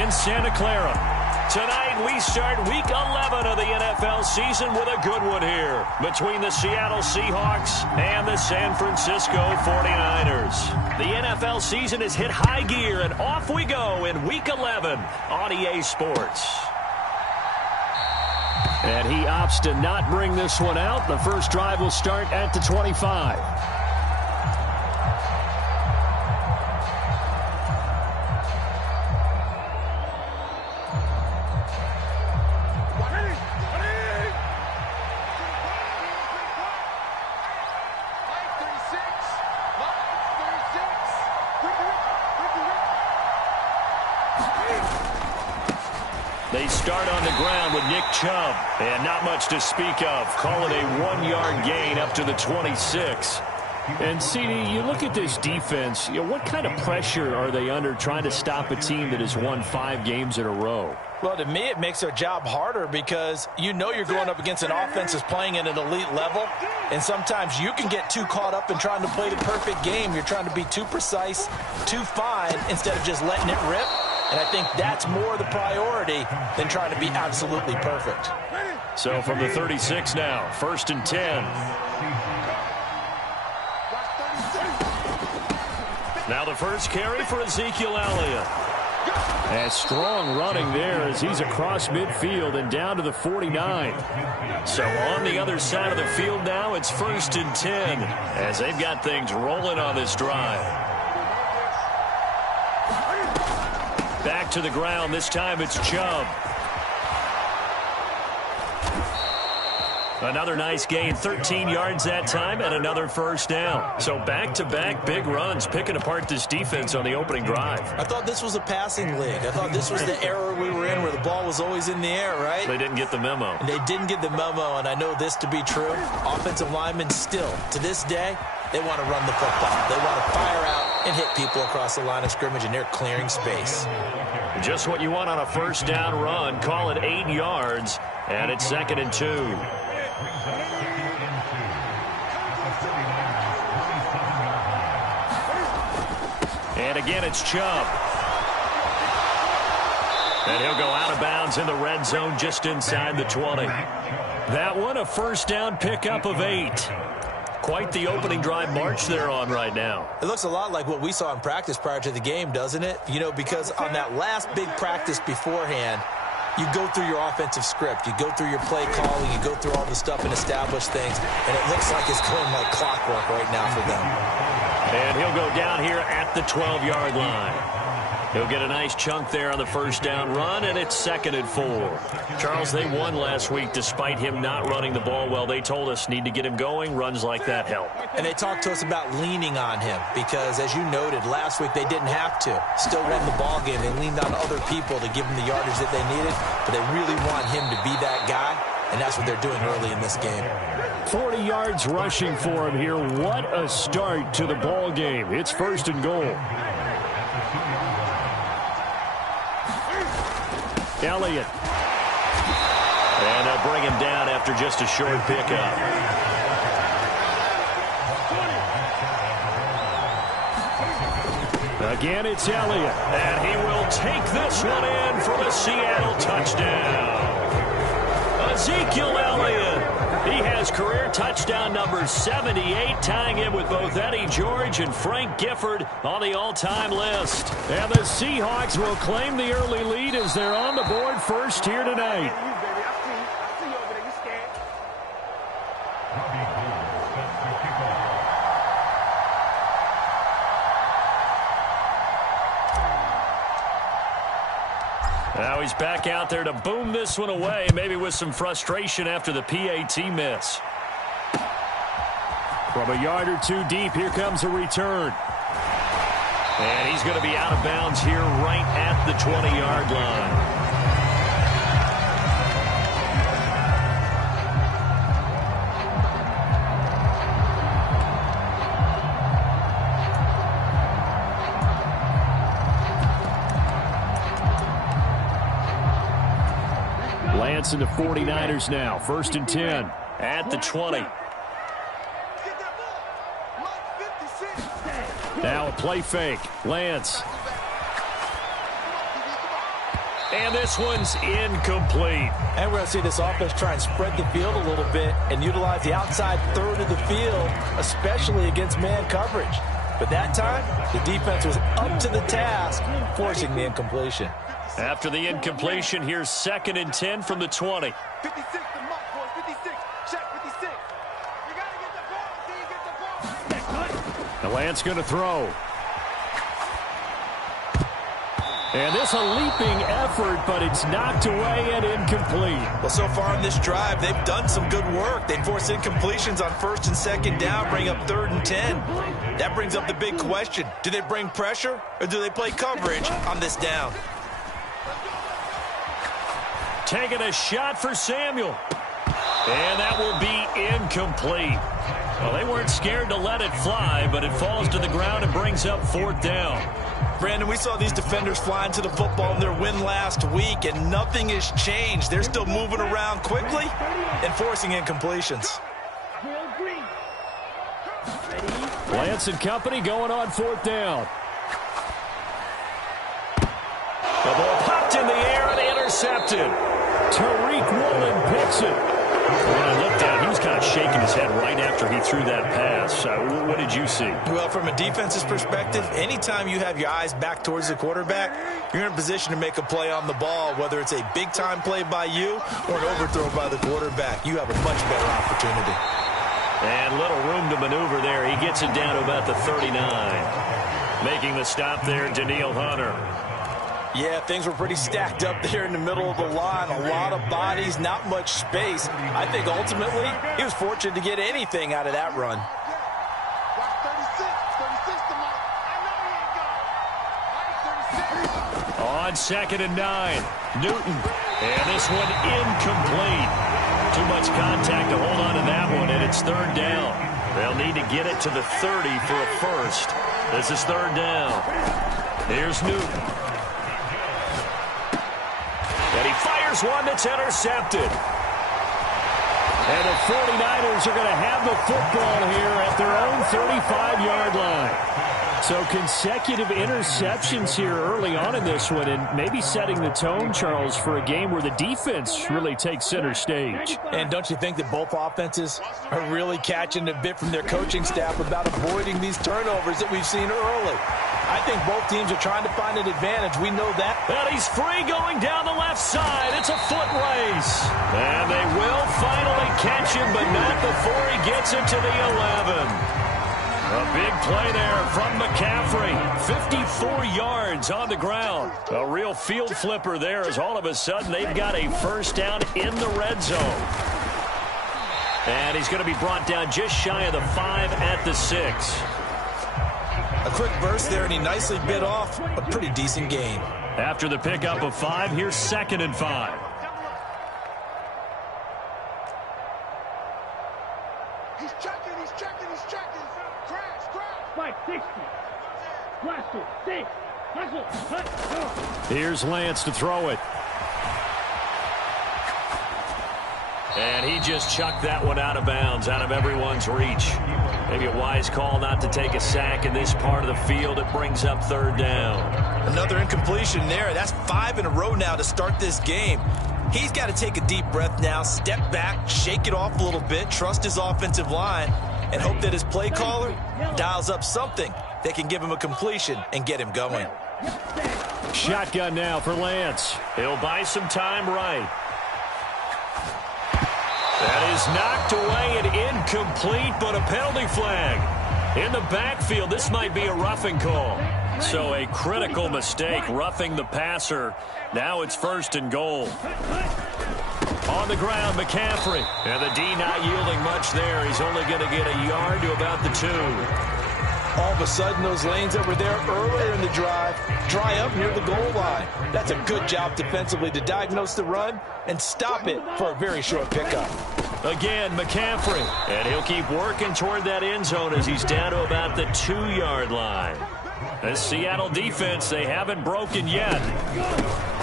in Santa Clara. Tonight, we start Week 11 of the NFL season with a good one here between the Seattle Seahawks and the San Francisco 49ers. The NFL season has hit high gear, and off we go in Week 11 on EA Sports. And he opts to not bring this one out. The first drive will start at the 25. They start on the ground with Nick Chubb, and not much to speak of. Call it a 1-yard gain up to the 26. And, CD, you look at this defense, what kind of pressure are they under trying to stop a team that has won 5 games in a row? Well, to me, it makes their job harder because you know you're going up against an offense that's playing at an elite level, and sometimes you can get too caught up in trying to play the perfect game. You're trying to be too precise, too fine, instead of just letting it rip. And I think that's more the priority than trying to be absolutely perfect. So from the 36 now, 1st and 10. Now the first carry for Ezekiel Elliott. And strong running there as he's across midfield and down to the 49. So on the other side of the field now, it's 1st and 10 as they've got things rolling on this drive. Back to the ground. This time it's Chubb. Another nice gain, 13 yards that time, and another first down. So back-to-back big runs, picking apart this defense on the opening drive. I thought this was a passing league. I thought this was the era we were in where the ball was always in the air, right? They didn't get the memo. And they didn't get the memo, and I know this to be true. Offensive linemen still, to this day, they want to run the football. They want to fire out and hit people across the line of scrimmage, and they're clearing space. Just what you want on a first down run. Call it 8 yards, and it's 2nd and 2. And again, it's Chubb. And he'll go out of bounds in the red zone just inside the 20. That one, a first down pickup of 8. Quite the opening drive march they're on right now. It looks a lot like what we saw in practice prior to the game, doesn't it? You know, because on that last big practice beforehand, you go through your offensive script. You go through your play calling. You go through all the stuff and establish things. And it looks like it's going like clockwork right now for them. And he'll go down here at the 12-yard line. He'll get a nice chunk there on the first down run, and it's 2nd and 4. Charles, they won last week despite him not running the ball well. They told us need to get him going. Runs like that help. And they talked to us about leaning on him because, as you noted, last week they didn't have to. Still won the ball game. They leaned on other people to give them the yardage that they needed, but they really want him to be that guy, and that's what they're doing early in this game. 40 yards rushing for him here. What a start to the ball game. It's 1st and goal. Elliott. And they'll bring him down after just a short pickup. Again, it's Elliott. And he will take this one in for the Seattle touchdown. Ezekiel Elliott. He has career touchdown number 78, tying him with both Eddie George and Frank Gifford on the all-time list. And the Seahawks will claim the early lead as they're on the board first here tonight. Now he's back out there to boom this one away, maybe with some frustration after the PAT miss. From a yard or two deep, here comes a return. And he's going to be out of bounds here right at the 20-yard line. Lance and the 49ers now. 1st and 10 at the 20. Now a play fake. Lance. And this one's incomplete. And we're going to see this offense try and spread the field a little bit and utilize the outside third of the field, especially against man coverage. But that time, the defense was up to the task, forcing the incompletion. After the incompletion, here's 2nd and 10 from the 20. 56, the mark, boys. 56. Check 56. You got to get the ball. See you get the ball. The Lance going to throw. And this a leaping effort, but it's knocked away and incomplete. Well, so far in this drive, they've done some good work. They force incompletions on 1st and 2nd down, bring up 3rd and 10. That brings up the big question. Do they bring pressure or do they play coverage on this down? Taking a shot for Samuel. And that will be incomplete. Well, they weren't scared to let it fly, but it falls to the ground and brings up 4th down. Brandon, we saw these defenders flying to the football in their win last week, and nothing has changed. They're still moving around quickly and forcing incompletions. Lance and company going on 4th down. The ball popped in the air and intercepted. Tariq Woolen picks it. When I looked at him, he was kind of shaking his head right after he threw that pass. What did you see? Well, from a defense's perspective, anytime you have your eyes back towards the quarterback, you're in a position to make a play on the ball, whether it's a big-time play by you or an overthrow by the quarterback. You have a much better opportunity. And little room to maneuver there. He gets it down to about the 39. Making the stop there, Danielle Hunter. Yeah, things were pretty stacked up there in the middle of the line. A lot of bodies, not much space. I think ultimately he was fortunate to get anything out of that run. On 2nd and 9, Newton. And this one incomplete. Too much contact to hold on to that one, and it's 3rd down. They'll need to get it to the 30 for a first. This is 3rd down. Here's Newton. And he fires one that's intercepted. And the 49ers are going to have the football here at their own 35-yard line. So consecutive interceptions here early on in this one, and maybe setting the tone, Charles, for a game where the defense really takes center stage. And don't you think that both offenses are really catching a bit from their coaching staff about avoiding these turnovers that we've seen early? I think both teams are trying to find an advantage. We know that. And he's free going down the left side. It's a foot race. And they will finally catch him, but not before he gets it to the 11. A big play there from McCaffrey. 54 yards on the ground. A real field flipper there as all of a sudden they've got a first down in the red zone. And he's going to be brought down just shy of the 5 at the 6. A quick burst there, and he nicely bit off a pretty decent gain. After the pickup of 5, here's 2nd and 5. He's checking. Crash. 60. Hustle, 6. Hustle. Here's Lance to throw it. And he just chucked that one out of bounds, out of everyone's reach. Maybe a wise call not to take a sack in this part of the field. It brings up 3rd down. Another incompletion there. That's 5 in a row now to start this game. He's got to take a deep breath now, step back, shake it off a little bit, trust his offensive line, and hope that his play caller dials up something that can give him a completion and get him going. Shotgun now for Lance. He'll buy some time right. That is knocked away and incomplete, but a penalty flag. In the backfield, this might be a roughing call. So a critical mistake, roughing the passer. Now it's 1st and goal. On the ground, McCaffrey. And the D not yielding much there. He's only going to get a yard to about the 2. All of a sudden, those lanes that were there earlier in the drive dry up near the goal line. That's a good job defensively to diagnose the run and stop it for a very short pickup. Again, McCaffrey. And he'll keep working toward that end zone as he's down to about the 2-yard line. This Seattle defense, they haven't broken yet.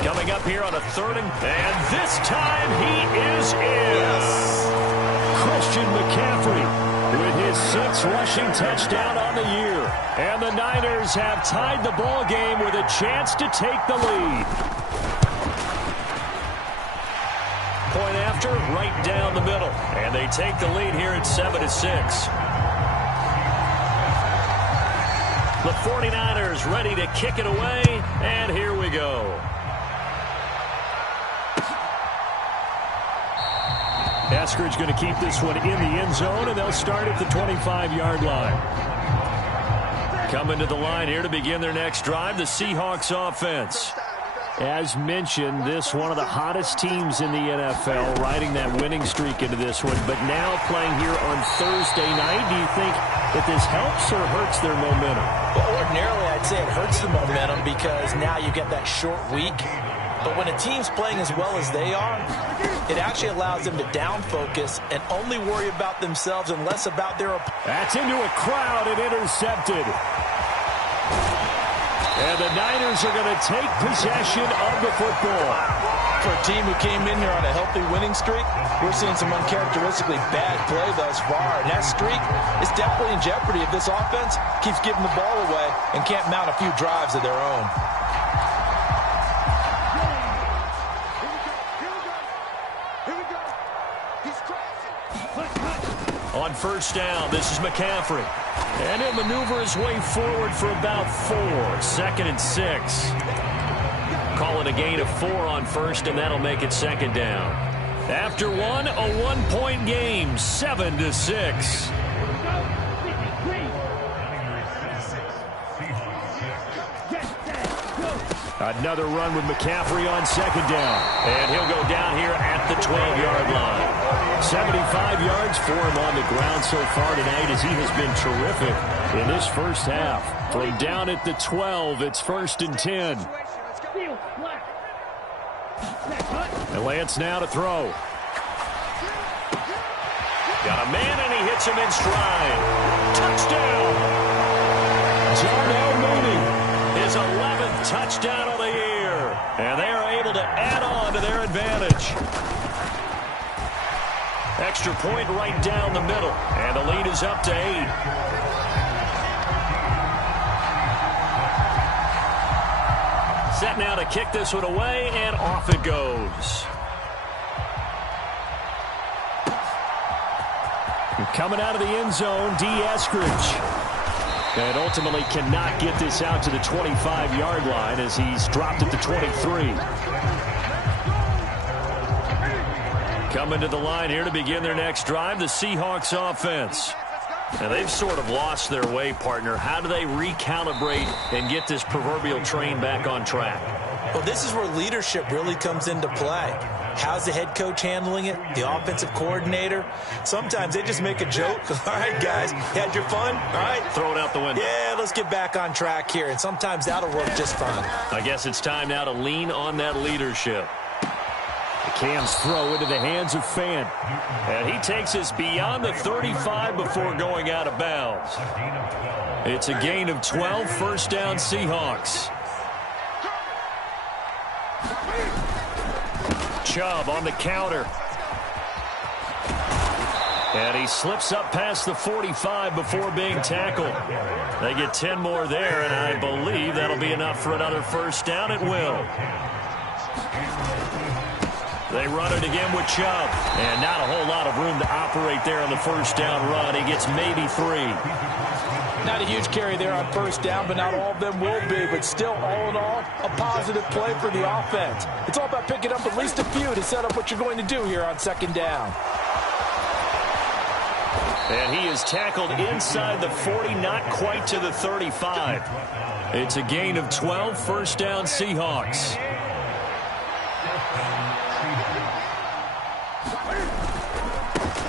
Coming up here on a 3rd and this time he is in. Yes. Christian McCaffrey with his 6th rushing touchdown on the year. And the Niners have tied the ball game with a chance to take the lead. after, right down the middle. And they take the lead here at 7-6. The 49ers ready to kick it away, and here we go. Eskridge going to keep this one in the end zone, and they'll start at the 25-yard line. Coming to the line here to begin their next drive, the Seahawks offense. As mentioned, this one of the hottest teams in the NFL, riding that winning streak into this one, but now playing here on Thursday night. Do you think that this helps or hurts their momentum? Well, ordinarily, I'd say it hurts the momentum because now you get that short week. But when a team's playing as well as they are, it actually allows them to down focus and only worry about themselves and less about their opponent. That's into a crowd and intercepted. And the Niners are going to take possession of the football. For a team who came in here on a healthy winning streak, we're seeing some uncharacteristically bad play thus far. And that streak is definitely in jeopardy if this offense keeps giving the ball away and can't mount a few drives of their own. On first down, this is McCaffrey. And he'll maneuver his way forward for about 4. 2nd and 6. Call it a gain of 4 on first, and that'll make it 2nd down. After one, a 1-point game, 7-6. Another run with McCaffrey on 2nd down. And he'll go down here at the 12-yard line. 75 yards for him on the ground so far tonight as he has been terrific in this first half. From down at the 12, it's 1st and 10. And Lance now to throw. Got a man, and he hits him in stride. Touchdown! Darnell Mooney, his 11th touchdown of the year. And they are able to add on to their advantage. Extra point right down the middle. And the lead is up to 8. Set now to kick this one away, and off it goes. Coming out of the end zone, D. Eskridge. And ultimately cannot get this out to the 25-yard line as he's dropped at the 23. Coming to the line here to begin their next drive, the Seahawks offense. Now, they've sort of lost their way, partner. How do they recalibrate and get this proverbial train back on track? Well, this is where leadership really comes into play. How's the head coach handling it? The offensive coordinator? Sometimes they just make a joke. All right, guys, had your fun? All right. Throw it out the window. Yeah, let's get back on track here. And sometimes that'll work just fine. I guess it's time now to lean on that leadership. The Cam's throw into the hands of Fant. And he takes us beyond the 35 before going out of bounds. It's a gain of 12, 1st down Seahawks. Chubb on the counter. And he slips up past the 45 before being tackled. They get 10 more there, and I believe that'll be enough for another 1st down. It will. They run it again with Chubb. And not a whole lot of room to operate there on the 1st down run. He gets maybe 3. Not a huge carry there on 1st down, but not all of them will be. But still, all in all, a positive play for the offense. It's all about picking up at least a few to set up what you're going to do here on 2nd down. And he is tackled inside the 40, not quite to the 35. It's a gain of 12, 1st down Seahawks.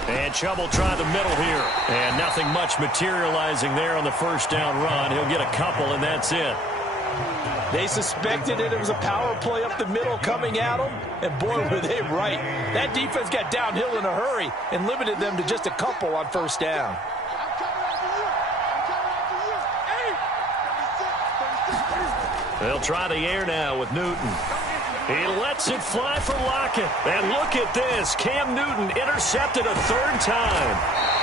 And Chubb will try the middle here. And nothing much materializing there on the 1st down run. He'll get a couple, and that's it. They suspected it was a power play up the middle coming at them, and boy, were they right. That defense got downhill in a hurry and limited them to just a couple on 1st down. They'll try the air now with Newton. He lets it fly for Lockett. And look at this. Cam Newton intercepted a 3rd time.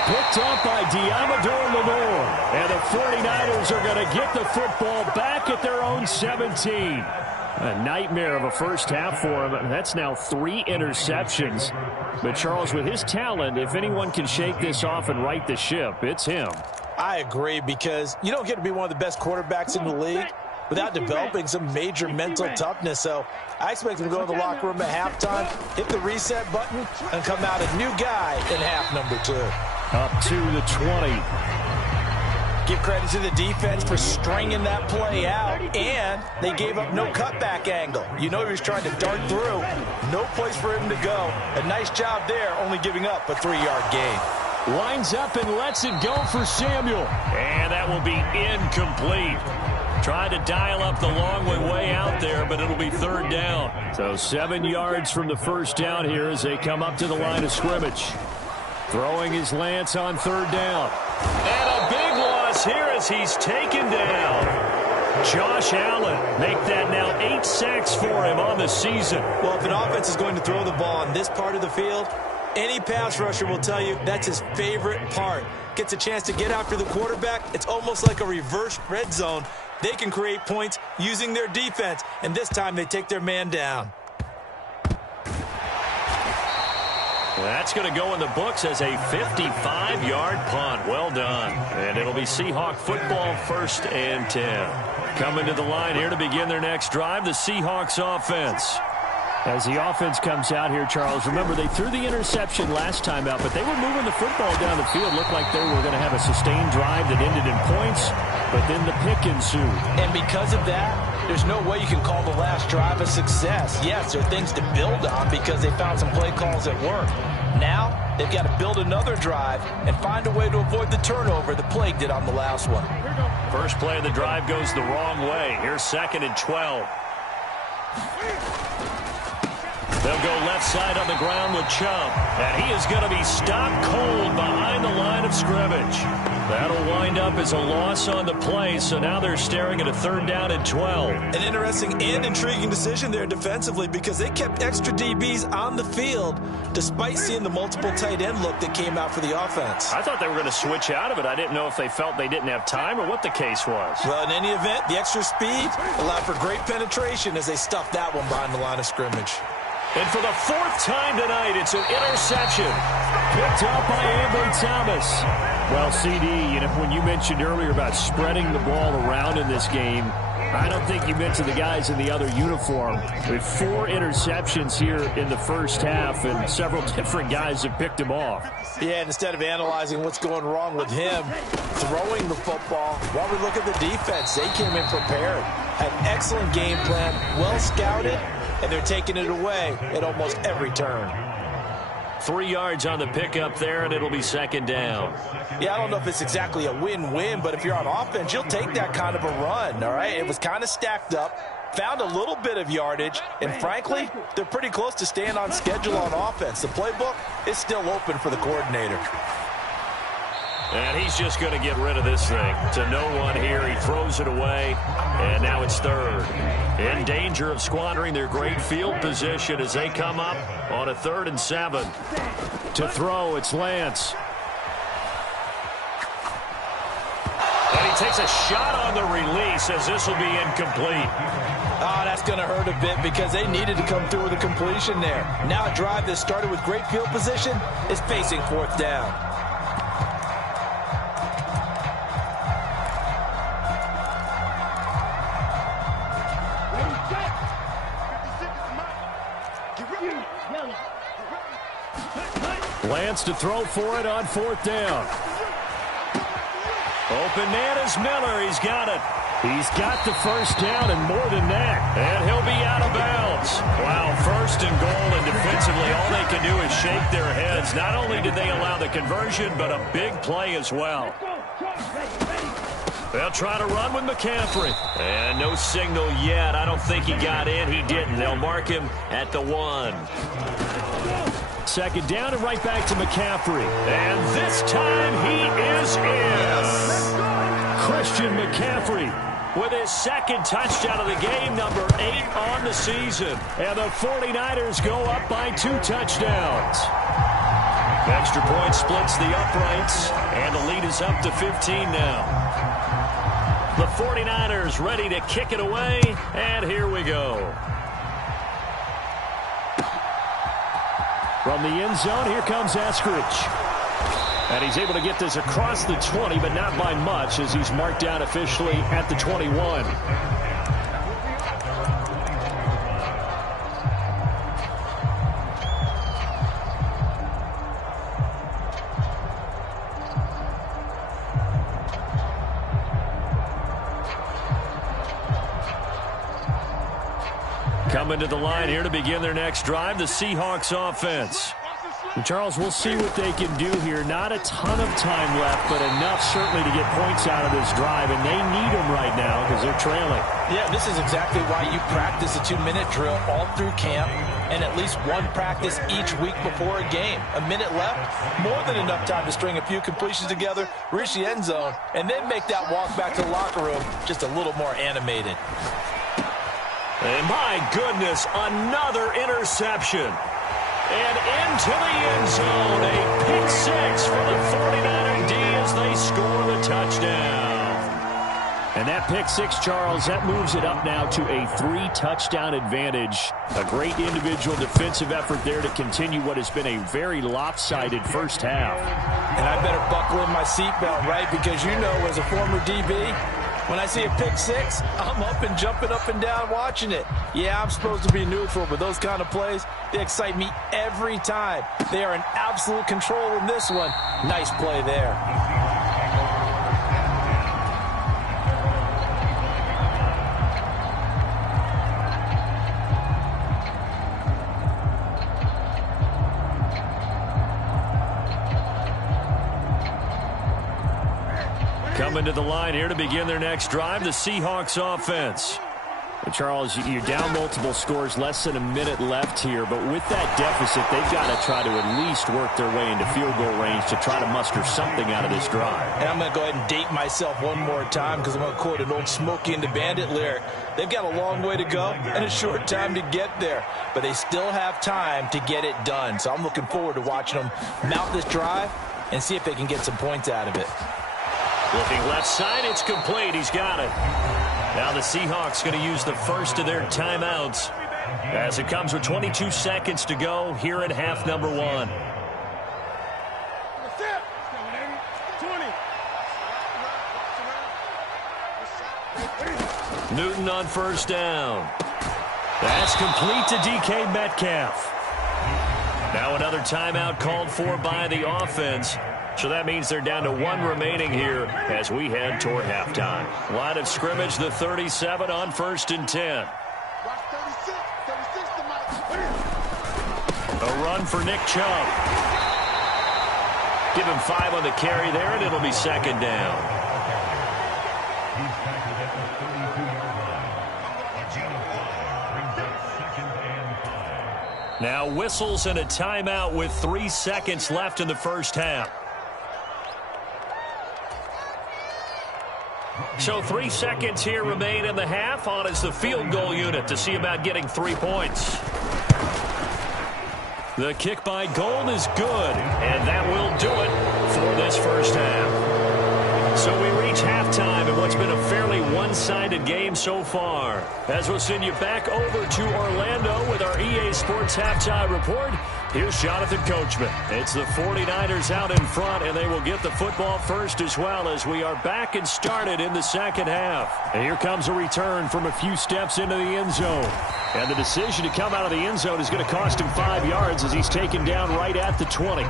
Picked up by Deommodore Lenoir. And the 49ers are going to get the football back at their own 17. A nightmare of a first half for him. That's now 3 interceptions. But Charles, with his talent, if anyone can shake this off and right the ship, it's him. I agree, because you don't get to be one of the best quarterbacks in the league without developing some major mental toughness. So I expect him to go in the locker room at halftime, hit the reset button, and come out a new guy in half number 2. Up to the 20. Give credit to the defense for stringing that play out, and they gave up no cutback angle. You know he was trying to dart through. No place for him to go. A nice job there, only giving up a 3-yard gain. Winds up and lets it go for Samuel. And that will be incomplete. Tried to dial up the long way out there, but it'll be 3rd down. So 7 yards from the first down here as they come up to the line of scrimmage. Throwing his Lance on 3rd down. And a big loss here as he's taken down. Josh Allen make that now 8 sacks for him on the season. Well, if an offense is going to throw the ball on this part of the field, any pass rusher will tell you that's his favorite part. Gets a chance to get after the quarterback. It's almost like a reverse red zone. They can create points using their defense, and this time they take their man down. That's going to go in the books as a 55-yard punt. Well done. And it'll be Seahawk football, 1st and 10. Coming to the line here to begin their next drive, the Seahawks offense. As the offense comes out here, Charles, remember they threw the interception last time out, but they were moving the football down the field. Looked like they were going to have a sustained drive that ended in points, but then the pick ensued. And because of that, there's no way you can call the last drive a success. Yes, there are things to build on because they found some play calls that work. Now, they've got to build another drive and find a way to avoid the turnover the plague did on the last one. First play of the drive goes the wrong way. Here's 2nd and 12. They'll go left side on the ground with Chubb. And he is going to be stopped cold behind the line of scrimmage. That'll wind up as a loss on the play, so now they're staring at a 3rd down and 12. An interesting and intriguing decision there defensively because they kept extra DBs on the field despite seeing the multiple tight end look that came out for the offense. I thought they were going to switch out of it. I didn't know if they felt they didn't have time or what the case was. Well, in any event, the extra speed allowed for great penetration as they stuffed that one behind the line of scrimmage. And for the 4th time tonight, it's an interception. Picked up by Ambry Thomas. Well, CD, when you mentioned earlier about spreading the ball around in this game, I don't think you mentioned the guys in the other uniform. With 4 interceptions here in the first half, and several different guys have picked him off. Yeah, and instead of analyzing what's going wrong with him, throwing the football, while we look at the defense, they came in prepared. Had an excellent game plan, well scouted, and they're taking it away at almost every turn. 3 yards on the pickup there, and it'll be 2nd down. Yeah, I don't know if it's exactly a win-win, but if you're on offense, you'll take that kind of a run, all right? It was kind of stacked up, found a little bit of yardage, and frankly, they're pretty close to staying on schedule on offense. The playbook is still open for the coordinator. And he's just going to get rid of this thing to no one here. He throws it away, and now it's 3rd. In danger of squandering their great field position as they come up on a 3rd and 7. To throw, it's Lance. And he takes a shot on the release as this will be incomplete. Oh, that's going to hurt a bit because they needed to come through with a completion there. Now a drive that started with great field position is facing 4th down. Lance to throw for it on 4th down. Open man is Miller. He's got it. He's got the first down and more than that. And he'll be out of bounds. Wow, 1st and goal, and defensively all they can do is shake their heads. Not only did they allow the conversion, but a big play as well. They'll try to run with McCaffrey. And no signal yet. I don't think he got in. He didn't. They'll mark him at the 1. 2nd down and right back to McCaffrey. And this time he is in. Christian McCaffrey with his 2nd touchdown of the game, number 8 on the season. And the 49ers go up by 2 touchdowns. Extra point splits the uprights, and the lead is up to 15 now. The 49ers ready to kick it away, and here we go. From the end zone, here comes Eskridge. And he's able to get this across the 20, but not by much, as he's marked down officially at the 21. Coming to the line here to begin their next drive, the Seahawks offense. And Charles, we'll see what they can do here. Not a ton of time left, but enough certainly to get points out of this drive, and they need them right now because they're trailing. Yeah, this is exactly why you practice a 2-minute drill all through camp and at least one practice each week before a game. A minute left, more than enough time to string a few completions together, reach the end zone, and then make that walk back to the locker room just a little more animated. And my goodness, another interception. And into the end zone, a pick six for the 49er D as they score the touchdown. And that pick six, Charles, that moves it up now to a 3-touchdown advantage. A great individual defensive effort there to continue what has been a very lopsided first half. And I better buckle in my seatbelt, right? Because you know, as a former DB, when I see a pick six, I'm up and jumping up and down watching it. Yeah, I'm supposed to be neutral, but those kind of plays, they excite me every time. They are in absolute control in this one. Nice play there. Coming to the line here to begin their next drive, the Seahawks offense. And Charles, you're down multiple scores, less than a minute left here, but with that deficit, they've got to try to at least work their way into field goal range to try to muster something out of this drive. And I'm going to go ahead and date myself one more time because I'm going to quote an old Smokey and the Bandit lyric. They've got a long way to go and a short time to get there, but they still have time to get it done. So I'm looking forward to watching them mount this drive and see if they can get some points out of it. Looking left side, it's complete. He's got it. Now the Seahawks going to use the first of their timeouts as it comes with 22 seconds to go here in half number one. Newton on first down. That's complete to DK Metcalf. Now another timeout called for by the offense. So that means they're down to one remaining here as we head toward halftime. Line of scrimmage, the 37 on 1st and 10. A run for Nick Chubb. Give him 5 on the carry there, and it'll be second down. Now whistles and a timeout with 3 seconds left in the first half. So 3 seconds here remain in the half. On is the field goal unit to see about getting 3 points. The kick by Gold is good, and that will do it for this first half. So we reach halftime in what's been a fairly one-sided game so far. As we'll send you back over to Orlando with our EA Sports Halftime Report, here's Jonathan Coachman. It's the 49ers out in front, and they will get the football first as well as we are back and started in the second half. And here comes a return from a few steps into the end zone. And the decision to come out of the end zone is going to cost him 5 yards as he's taken down right at the 20.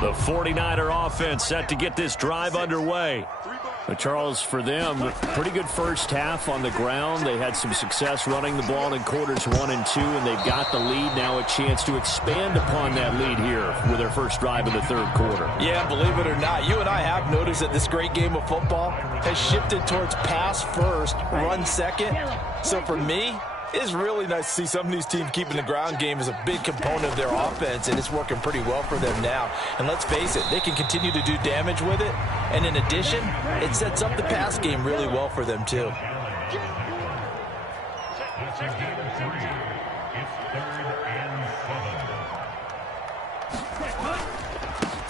The 49er offense set to get this drive underway. But Charles, for them, pretty good first half on the ground. They had some success running the ball in quarters 1 and 2, and they've got the lead. Now a chance to expand upon that lead here with their first drive in the third quarter. Yeah, believe it or not, you and I have noticed that this great game of football has shifted towards pass first, run second. So for me, it's really nice to see some of these teams keeping the ground game as a big component of their offense, and it's working pretty well for them now. And let's face it, they can continue to do damage with it. And in addition, it sets up the pass game really well for them, too.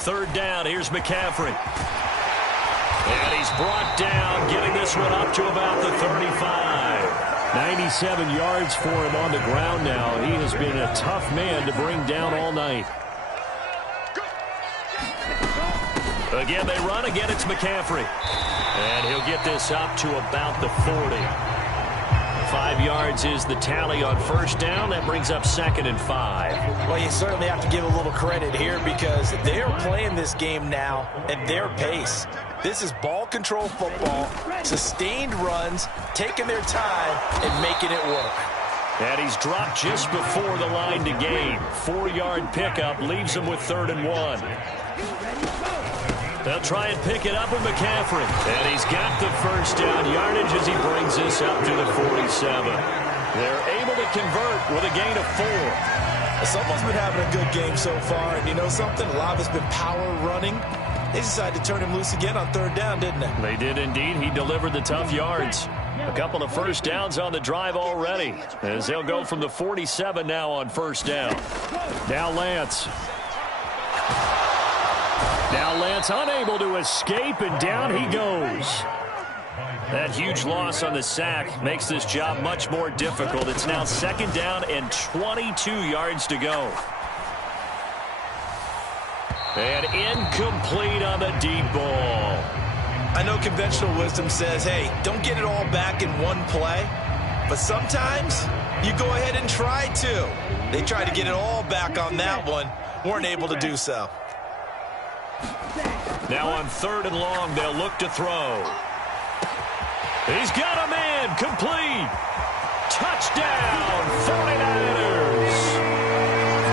third down. Here's McCaffrey. And he's brought down, getting this one up to about the 35. 97 yards for him on the ground now. He has been a tough man to bring down all night. Again, they run. Again, it's McCaffrey. And he'll get this up to about the 40. 5 yards is the tally on first down. That brings up 2nd and 5. Well, you certainly have to give a little credit here because they're playing this game now at their pace. This is ball control football, sustained runs, taking their time and making it work. And he's dropped just before the line to gain. 4-yard pickup leaves him with 3rd and 1. They'll try and pick it up with McCaffrey. And he's got the first down yardage as he brings this up to the 47. They're able to convert with a gain of 4. Someone's been having a good game so far, and you know something? A lot of it's been power running. They decided to turn him loose again on 3rd down, didn't they? They did indeed. He delivered the tough yards. A couple of first downs on the drive already, as they'll go from the 47 now on first down. Now Lance. Now Lance unable to escape, and down he goes. That huge loss on the sack makes this job much more difficult. It's now 2nd down and 22 yards to go. And incomplete on the deep ball. I know conventional wisdom says, hey, don't get it all back in one play. But sometimes you go ahead and try to. They tried to get it all back on that one. Weren't able to do so. Now on 3rd and long, they'll look to throw. He's got a man, complete. Touchdown, 49ers.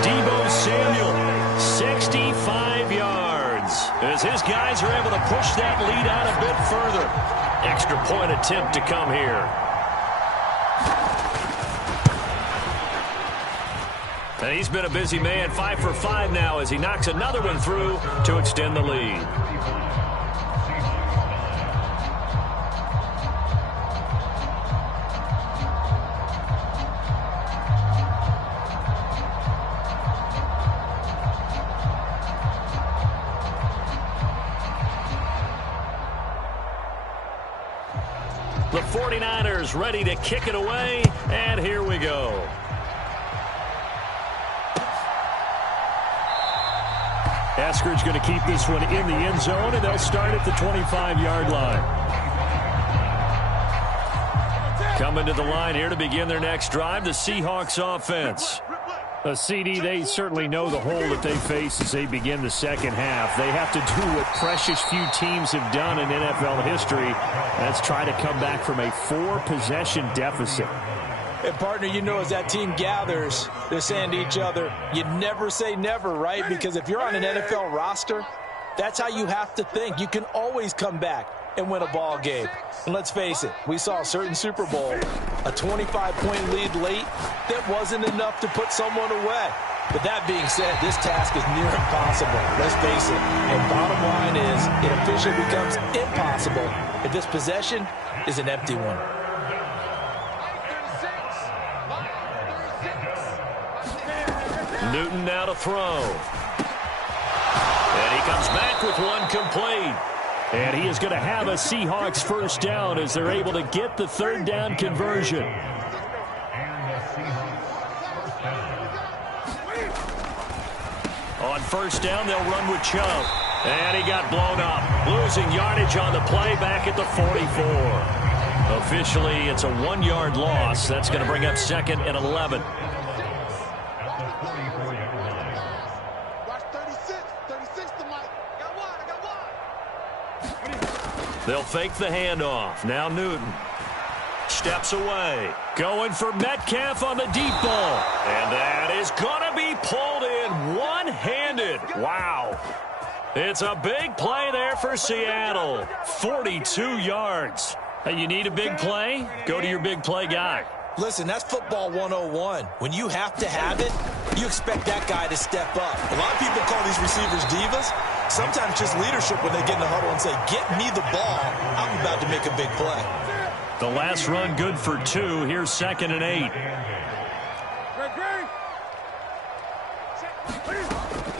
Deebo Samuel, 65 yards. As his guys are able to push that lead out a bit further. Extra point attempt to come here. And he's been a busy man, 5 for 5 now as he knocks another one through to extend the lead. The 49ers ready to kick it away, and here we go. Eskridge going to keep this one in the end zone, and they'll start at the 25-yard line. Coming to the line here to begin their next drive, the Seahawks offense. CD, they certainly know the hole that they face as they begin the second half. They have to do what precious few teams have done in NFL history. That's try to come back from a 4-possession deficit. And, partner, you know as that team gathers, they're saying to each other, you never say never, right? Because if you're on an NFL roster, that's how you have to think. You can always come back and win a ball game. And let's face it, we saw a certain Super Bowl, a 25-point lead late that wasn't enough to put someone away. But that being said, this task is near impossible. Let's face it. And bottom line is, it officially becomes impossible if this possession is an empty one. Newton now to throw. And he comes back with one complete. And he is going to have a Seahawks first down as they're able to get the 3rd down conversion. On first down, they'll run with Chubb. And he got blown up. Losing yardage on the play back at the 44. Officially, it's a 1-yard loss. That's going to bring up 2nd and 11. They'll fake the handoff. Now Newton steps away. Going for Metcalf on the deep ball. And that is going to be pulled in one-handed. Wow. It's a big play there for Seattle. 42 yards. Hey, you need a big play? Go to your big play guy. Listen, that's football 101. When you have to have it, you expect that guy to step up. A lot of people call these receivers divas. Sometimes just leadership when they get in the huddle and say, get me the ball. I'm about to make a big play. The last run good for 2. Here's 2nd and 8.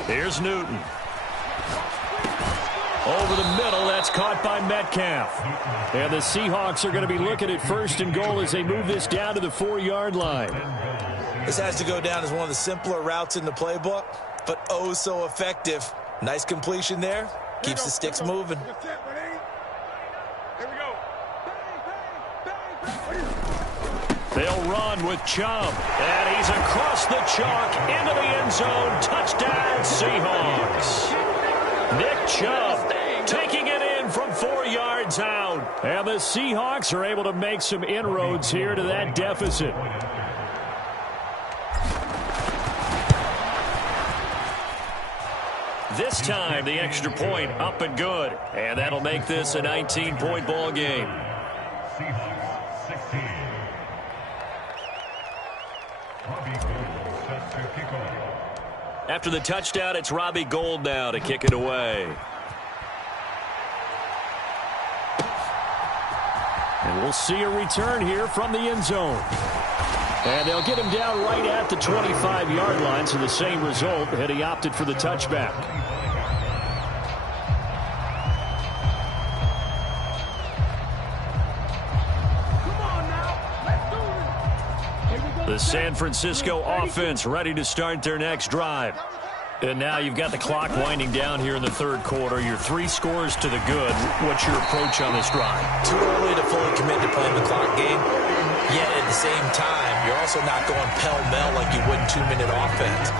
Here's Newton. Over the middle, that's caught by Metcalf. And the Seahawks are going to be looking at 1st and goal as they move this down to the 4-yard line. This has to go down as one of the simpler routes in the playbook, but oh so effective. Nice completion there. Keeps the sticks moving. They'll run with Chubb. And he's across the chalk into the end zone. Touchdown, Seahawks. Nick Chubb taking it in from 4 yards out. And the Seahawks are able to make some inroads here to that deficit. This time, the extra point up and good. And that'll make this a 19-point ball game. After the touchdown, it's Robbie Gould now to kick it away. And we'll see a return here from the end zone. And they'll get him down right at the 25-yard line, so the same result had he opted for the touchback. The San Francisco offense ready to start their next drive. And now you've got the clock winding down here in the 3rd quarter. Your 3 scores to the good. What's your approach on this drive? Too early to fully commit to playing the clock game. Yet at the same time, you're also not going pell-mell like you would in 2-minute offense.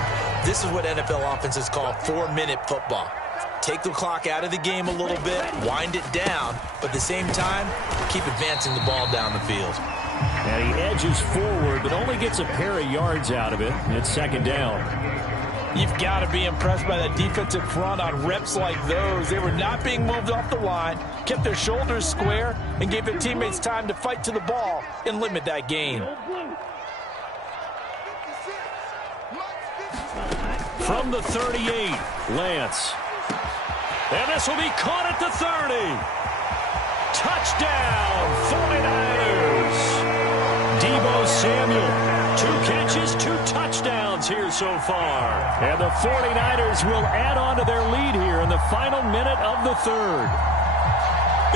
This is what NFL offenses call 4-minute football. Take the clock out of the game a little bit, wind it down, but at the same time, keep advancing the ball down the field. And he edges forward, but only gets a pair of yards out of it. It's 2nd down. You've got to be impressed by that defensive front on reps like those. They were not being moved off the line, kept their shoulders square, and gave their teammates time to fight to the ball and limit that gain. From the 38, Lance. And this will be caught at the 30. Touchdown, 49ers. Deebo Samuel. 2 catches, 2 touchdowns here so far. And the 49ers will add on to their lead here in the final minute of the 3rd.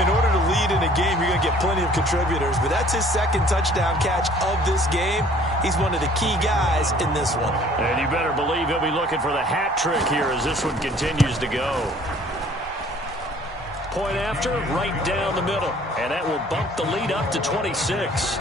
In order to lead in a game, you're going to get plenty of contributors, but that's his 2nd touchdown catch of this game. He's one of the key guys in this one. And you better believe he'll be looking for the hat trick here as this one continues to go. Point after, right down the middle. And that will bump the lead up to 26.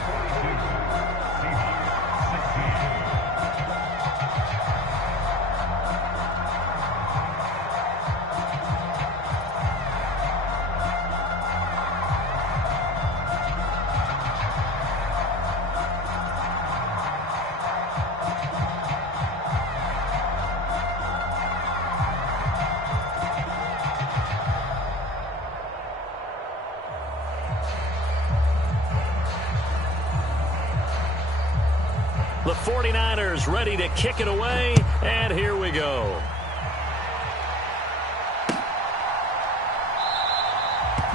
The 49ers ready to kick it away, and here we go.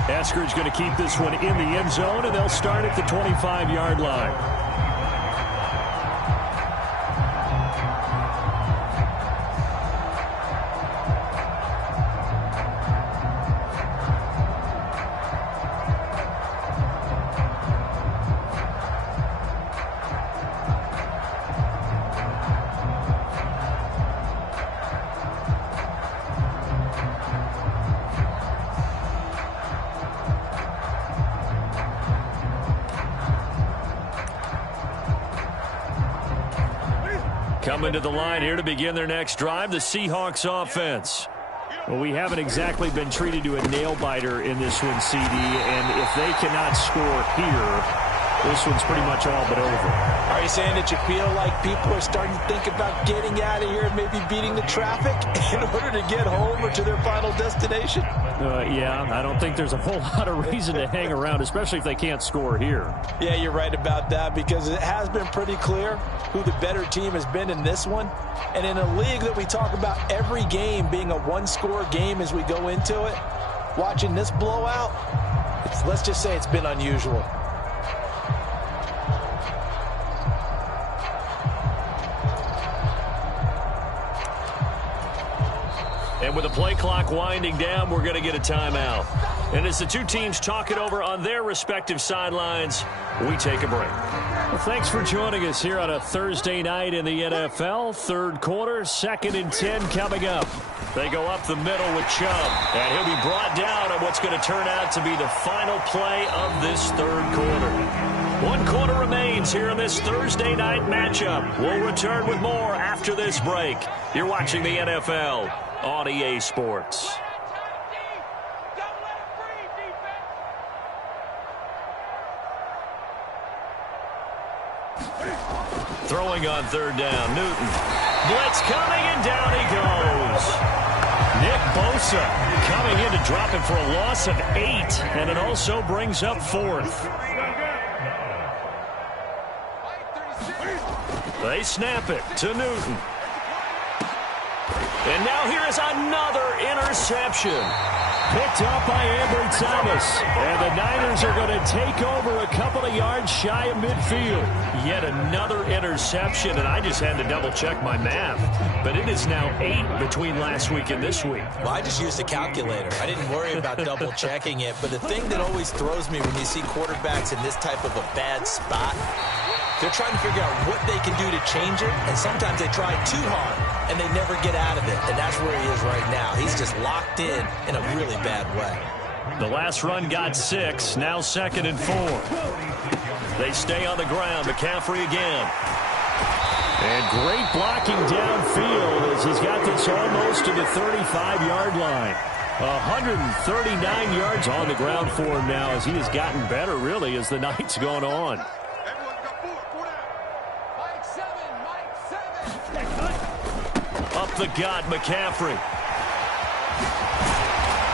Eskridge going to keep this one in the end zone, and they'll start at the 25-yard line. Coming to the line here to begin their next drive, the Seahawks offense. Well, we haven't exactly been treated to a nail-biter in this one, CD, and if they cannot score here, this one's pretty much all but over. Are you saying that you feel like people are starting to think about getting out of here and maybe beating the traffic in order to get home or to their final destination? Yeah, I don't think there's a whole lot of reason to hang around, especially if they can't score here. Yeah, you're right about that, because it has been pretty clear who the better team has been in this one. And in a league that we talk about every game being a one-score game as we go into it, watching this blowout, let's just say it's been unusual. And with the play clock winding down, we're going to get a timeout. And as the two teams talk it over on their respective sidelines, we take a break. Well, thanks for joining us here on a Thursday night in the NFL. Third quarter, 2nd and 10 coming up. They go up the middle with Chubb. And he'll be brought down on what's going to turn out to be the final play of this third quarter. 1 quarter remains here in this Thursday night matchup. We'll return with more after this break. You're watching the NFL on EA Sports. Throwing on third down, Newton. Blitz coming, and down he goes. Nick Bosa coming in to drop him for a loss of 8, and it also brings up 4th. They snap it to Newton. And now here is another interception. Picked up by Ambry Thomas. And the Niners are going to take over a couple of yards shy of midfield. Yet another interception, and I just had to double-check my math. But it is now 8 between last week and this week. Well, I just used a calculator. I didn't worry about double-checking it. But the thing that always throws me when you see quarterbacks in this type of a bad spot, they're trying to figure out what they can do to change it, and sometimes they try too hard, and they never get out of it. And that's where he is right now. He's just locked in a really bad way. The last run got 6, now 2nd and 4. They stay on the ground. McCaffrey again. And great blocking downfield as he's got this almost to the 35-yard line. 139 yards on the ground for him now as he has gotten better, really, as the night's gone on. Up the gut, McCaffrey.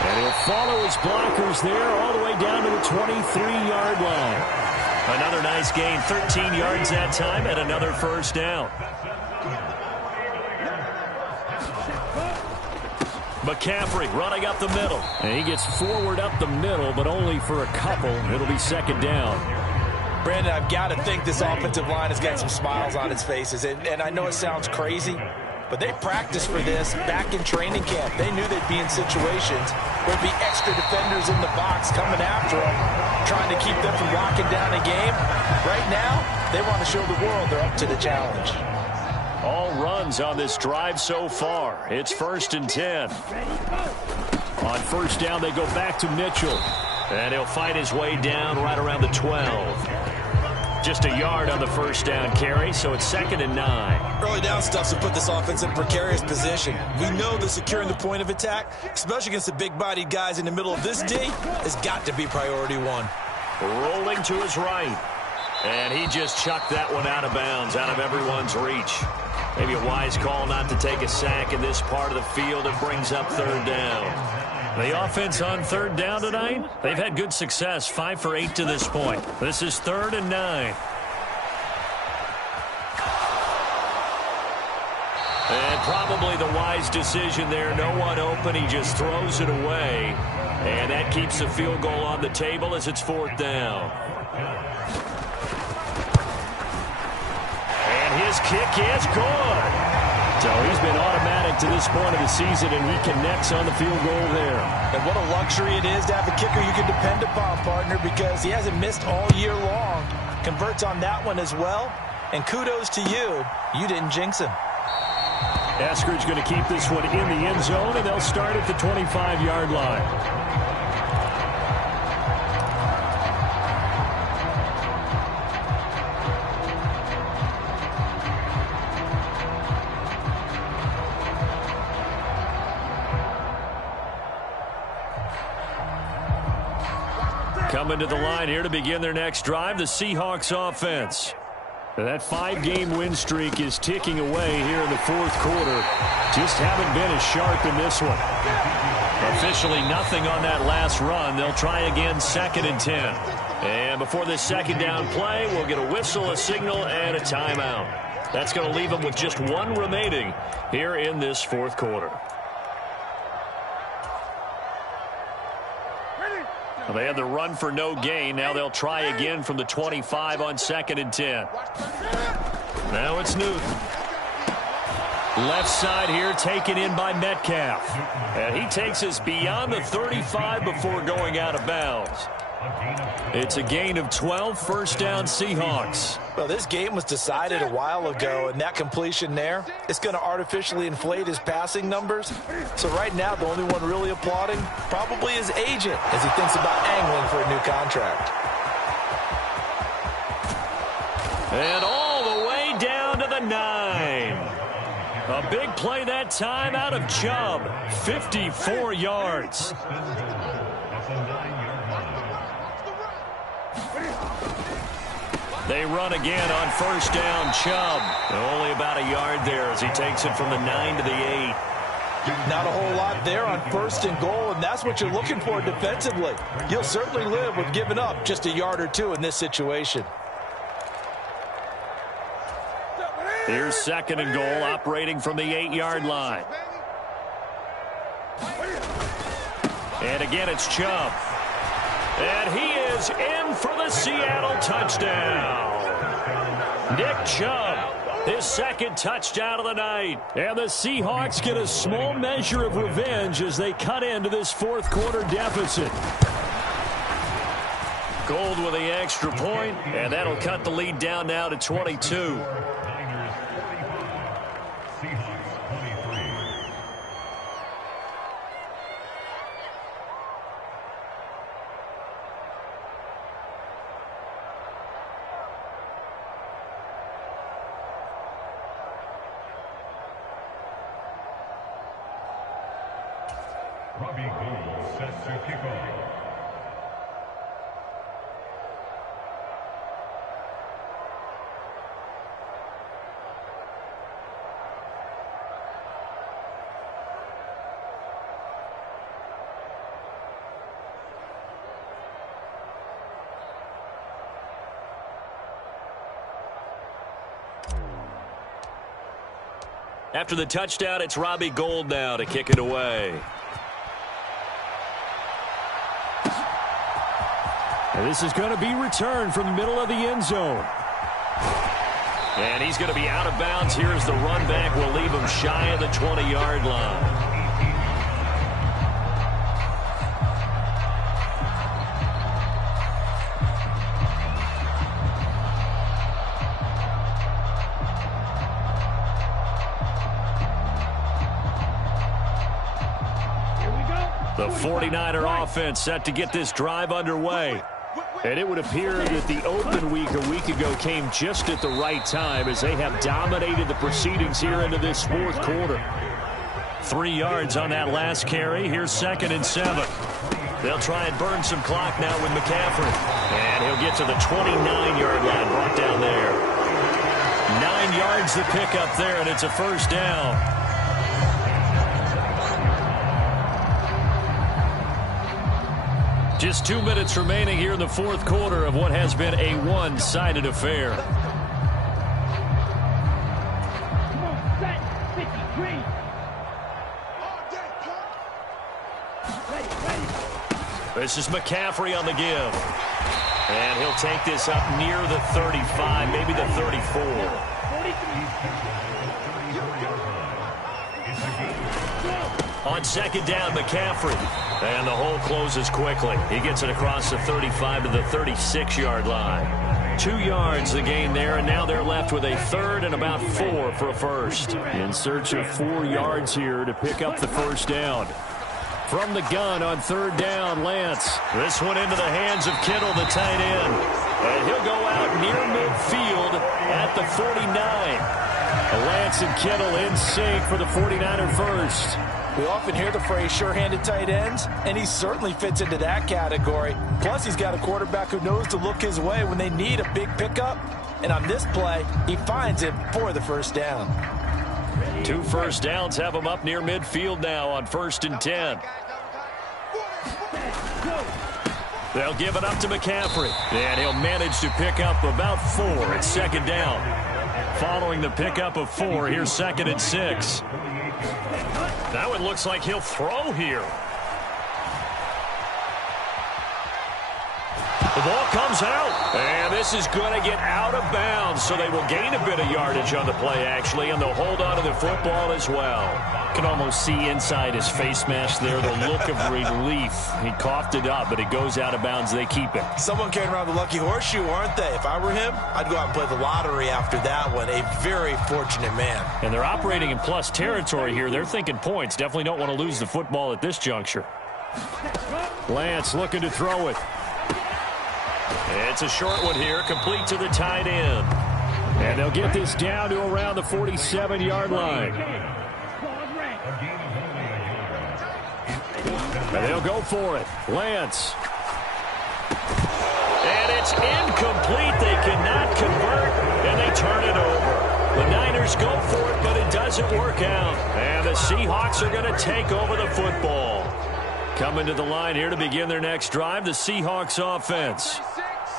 And he'll follow his blockers there all the way down to the 23-yard line. Another nice gain, 13 yards that time, and another first down. McCaffrey running up the middle. And he gets forward up the middle, but only for a couple. It'll be 2nd down. Brandon, I've got to think this offensive line has got some smiles on its faces. And I know it sounds crazy, but they practiced for this back in training camp. They knew they'd be in situations where there'd be extra defenders in the box coming after them, trying to keep them from locking down a game. Right now, they want to show the world they're up to the challenge. All runs on this drive so far. It's 1st and 10. On first down, they go back to Mitchell. And he'll fight his way down right around the 12. Just a yard on the first down carry, so it's 2nd and 9. Early down stuff to put this offense in precarious position. We know that securing the point of attack, especially against the big-bodied guys in the middle of this D, has got to be priority 1. Rolling to his right. And he just chucked that one out of bounds, out of everyone's reach. Maybe a wise call not to take a sack in this part of the field. It brings up 3rd down. The offense on 3rd down tonight, they've had good success, 5 for 8 to this point. This is 3rd and 9. And probably the wise decision there. No one open. He just throws it away. And that keeps the field goal on the table as it's 4th down. And his kick is good. So he's been automatic to this point of the season, and he connects on the field goal there. And what a luxury it is to have a kicker you can depend upon, partner, because he hasn't missed all year long. Converts on that one as well. And kudos to you. You didn't jinx him. Eskridge going to keep this one in the end zone, and they'll start at the 25-yard line. Coming to the line here to begin their next drive, the Seahawks offense. That 5-game win streak is ticking away here in the 4th quarter. Just haven't been as sharp in this one. Officially nothing on that last run. They'll try again 2nd and 10. And before this 2nd down play, we'll get a whistle, a signal, and a timeout. That's going to leave them with just 1 remaining here in this 4th quarter. Well, they had the run for no gain. Now they'll try again from the 25 on 2nd and 10. Now it's Newton. Left side here taken in by Metcalf. And he takes us beyond the 35 before going out of bounds. It's a gain of 12, first down Seahawks. Well, this game was decided a while ago, and that completion there, it's going to artificially inflate his passing numbers. So right now, the only one really applauding probably his agent as he thinks about angling for a new contract. And all the way down to the 9. A big play that time out of Chubb. 54 yards. They run again on first down. Chubb. Only about a yard there as he takes it from the 9 to the 8. Not a whole lot there on first and goal, and that's what you're looking for defensively. You'll certainly live with giving up just a yard or two in this situation. Here's second and goal, operating from the 8-yard line. And again, it's Chubb. And he is in for the Seattle touchdown. Nick Chubb, his second touchdown of the night. And the Seahawks get a small measure of revenge as they cut into this fourth quarter deficit. Gold with the extra point, and that'll cut the lead down now to 22. Robbie Gould set to kick off. After the touchdown, it's Robbie Gould now to kick it away. And this is going to be returned from the middle of the end zone. And he's going to be out of bounds. Here's the run back. We'll leave him shy of the 20-yard line. The 49er offense set to get this drive underway. And it would appear that the open week a week ago came just at the right time as they have dominated the proceedings here into this fourth quarter. 3 yards on that last carry. Here's second and 7. They'll try and burn some clock now with McCaffrey. And he'll get to the 29-yard line, brought down there. 9 yards to pick up there, and it's a first down. Just 2 minutes remaining here in the fourth quarter of what has been a one-sided affair. This is McCaffrey on the give. And he'll take this up near the 35, maybe the 34. On second down, McCaffrey. And the hole closes quickly. He gets it across the 35 to the 36-yard line. 2 yards the gain there, and now they're left with a third and about 4 for a first. In search of 4 yards here to pick up the first down. From the gun on third down, Lance. This one into the hands of Kittle, the tight end. And he'll go out near midfield at the 49. Lance and Kittle in sync for the 49er first. We often hear the phrase sure-handed tight ends, and he certainly fits into that category. Plus, he's got a quarterback who knows to look his way when they need a big pickup. And on this play, he finds it for the first down. 2 first downs have him up near midfield now on 1st and 10. They'll give it up to McCaffrey. And he'll manage to pick up about 4 at second down. Following the pickup of 4, here's 2nd and 6. Now it looks like he'll throw here. The ball comes out, and this is going to get out of bounds, so they will gain a bit of yardage on the play, actually, and they'll hold on to the football as well. Can almost see inside his face mask there the look of relief. He coughed it up, but it goes out of bounds. They keep it. Someone came around the lucky horseshoe, aren't they? If I were him, I'd go out and play the lottery after that one. A very fortunate man. And they're operating in plus territory here. They're thinking points. Definitely don't want to lose the football at this juncture. Lance looking to throw it. It's a short one here, complete to the tight end. And they'll get this down to around the 47-yard line. And they'll go for it. Lance. And it's incomplete. They cannot convert, and they turn it over. The Niners go for it, but it doesn't work out. And the Seahawks are going to take over the football. Coming to the line here to begin their next drive, the Seahawks offense.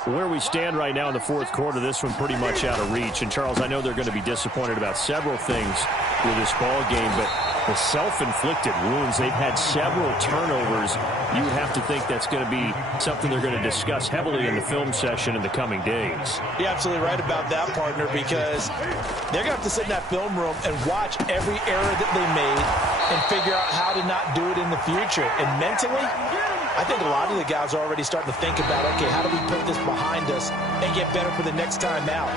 Where we stand right now in the fourth quarter, this one pretty much out of reach. And, Charles, I know they're going to be disappointed about several things with this ball game, but the self-inflicted wounds, they've had several turnovers. You have to think that's going to be something they're going to discuss heavily in the film session in the coming days. You're absolutely right about that, partner, because they're going to have to sit in that film room and watch every error that they made and figure out how to not do it in the future. And mentally, I think a lot of the guys are already starting to think about, okay, how do we put this behind us and get better for the next time out?